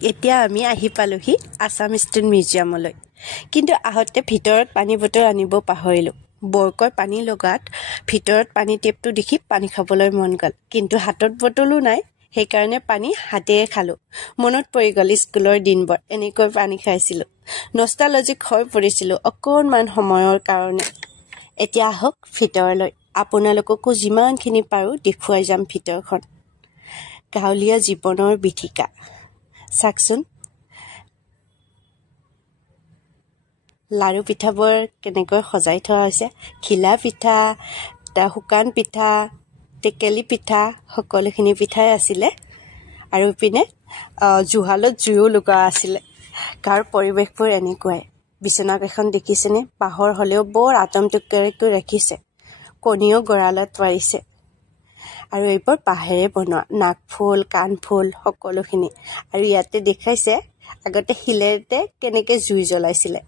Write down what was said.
এতিয়া আমি আহি পালোহি আসাম ষ্টেট মিউজিয়ামলৈ। কিন্তু আহোঁতে ভিতৰত পানী বটল আনিব পাহৰিলোঁ। বৰকৈ পানী লগাত ভিতৰত পানী টেপটো দেখি পানী খাবলৈ মন গ'ল, কিন্তু হাতত বটলো নাই। সেইকাৰণে পানী হাতেৰে খালোঁ। মনত পৰি গ'ল স্কুলৰ দিনবোৰ, এনেকৈ পানী খাইছিলোঁ। নষ্টালজিক হৈ পৰিছিলোঁ অকণমান সময়ৰ কাৰণে। এতিয়া আহক ভিতৰলৈ, আপোনালোককো যিমানখিনি পাৰোঁ দেখুৱাই যাম ভিতৰখন। গাঁৱলীয়া জীৱনৰ বিথীকা চাওকচোন। লাৰু পিঠাবোৰ কেনেকৈ সজাই থোৱা হৈছে। ঘিলা পিঠা, শুকান পিঠা, টেকেলি পিঠা, সকলোখিনি পিঠাই আছিলে। আৰু ইপিনে জুহালত জুইও লগোৱা আছিলে। গাঁৱৰ পৰিৱেশবোৰ এনেকুৱাই। বিচনাক এখন দেখিছেনে? বাঁহৰ হ'লেও বৰ আটমটুকীয়াকৈ ৰাখিছে। কণীও গঁৰালত পাৰিছে। আৰু এইবোৰ বাঁহেৰে বনোৱা নাকফুল, কাণফুল সকলোখিনি। আৰু ইয়াতে দেখাইছে আগতে শিলেৰে কেনেকৈ জুই জ্বলাইছিলে।